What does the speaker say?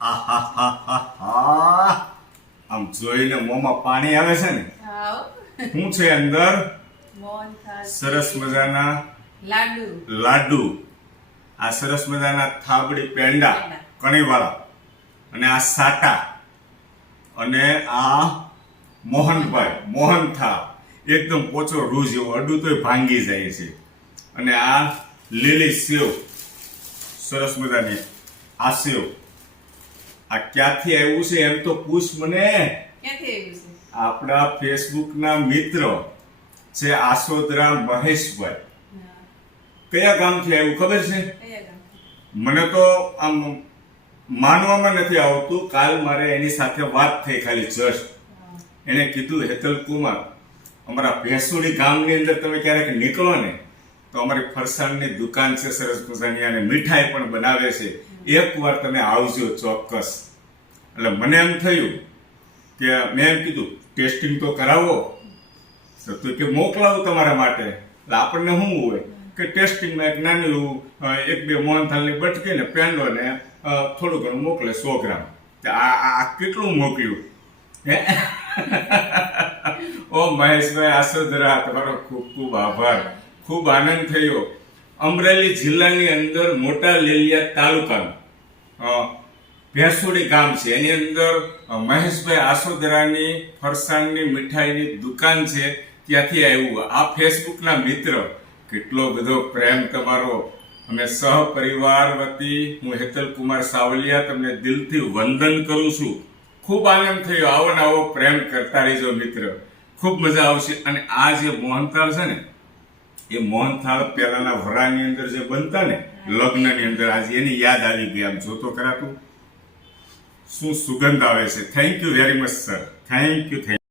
આહાહાહાહા. આમ જોઈને મોંમાં પાણી આવે છે ને. શું છે અંદર? સરસ મજાના લાડુ. આ સરસ મજાના થાબડી પેંડા કણીવાળા, અને આ સાટા, અને આ મોહનથાળ એકદમ પોચો રૂ જેવો, અડું તોય ભાંગી જાય છે. અને આ લીલી સેવ, સરસ મજાની આ સેવ. આ ક્યાંથી આવ્યું છે એમ તો પૂછ મને. આપણા ફેસબુક ના મિત્ર છે આસોદરા મહેશભાઈ. કયા ગામથી આવ્યું ખબર છે? મને તો આમ માનવામાં નથી આવતું. કાલ મારે એની સાથે વાત થઈ, ખાલી જસ્ટ. એને કીધું, હેતલ કુમાર, અમારા ભેંસુડી ગામની અંદર તમે ક્યારેક નીકળો ને તો અમારી ફરસાણની દુકાન છે સરસ મજાની, અને મીઠાઈ પણ બનાવે છે, એકવાર તમે આવજો ચોક્કસ. એટલે મને એમ થયું કે મેં એમ કીધું ટેસ્ટિંગ તો કરાવો, તો કે મોકલાવું તમારા માટે. એટલે આપણને શું હોય કે ટેસ્ટિંગમાં એક નાનું એક બે મોહનથાળની બટકી ને પેંડો ને થોડું ઘણું મોકલે 100 ગ્રામ. આ કેટલું મોકલ્યું હે? ઓ મહેશભાઈ આસોદરા, તમારો ખૂબ ખૂબ આભાર. ખૂબ આનંદ થયો. અમરેલી જિલ્લાની અંદર મોટા લેલિયા તાલુકાનું ભેંસુડી ગામ છે, એની અંદર મહેશભાઈ આસોદરાની ફરસાણની મીઠાઈની દુકાન છે, ત્યાંથી આવ્યું આ ફેસબુકના મિત્ર. કેટલો બધો પ્રેમ તમારો. અમે સહપરિવાર વતી હું હેતલ કુમાર સાવલિયા તમને દિલથી વંદન કરું છું. ખૂબ આનંદ થયો. આવો ને આવો પ્રેમ કરતા રહેજો મિત્ર, ખૂબ મજા આવશે. અને આ જે મોહનથાળ છે ને, એ મોહનથાળ પહેલાના વરાની અંદર જે બનતા ને લગ્નની અંદર, આજે એની યાદ આવી ગઈ. આમ જોતો કરાતું શું સુગંધ આવે છે. Thank you very much sir. Thank you.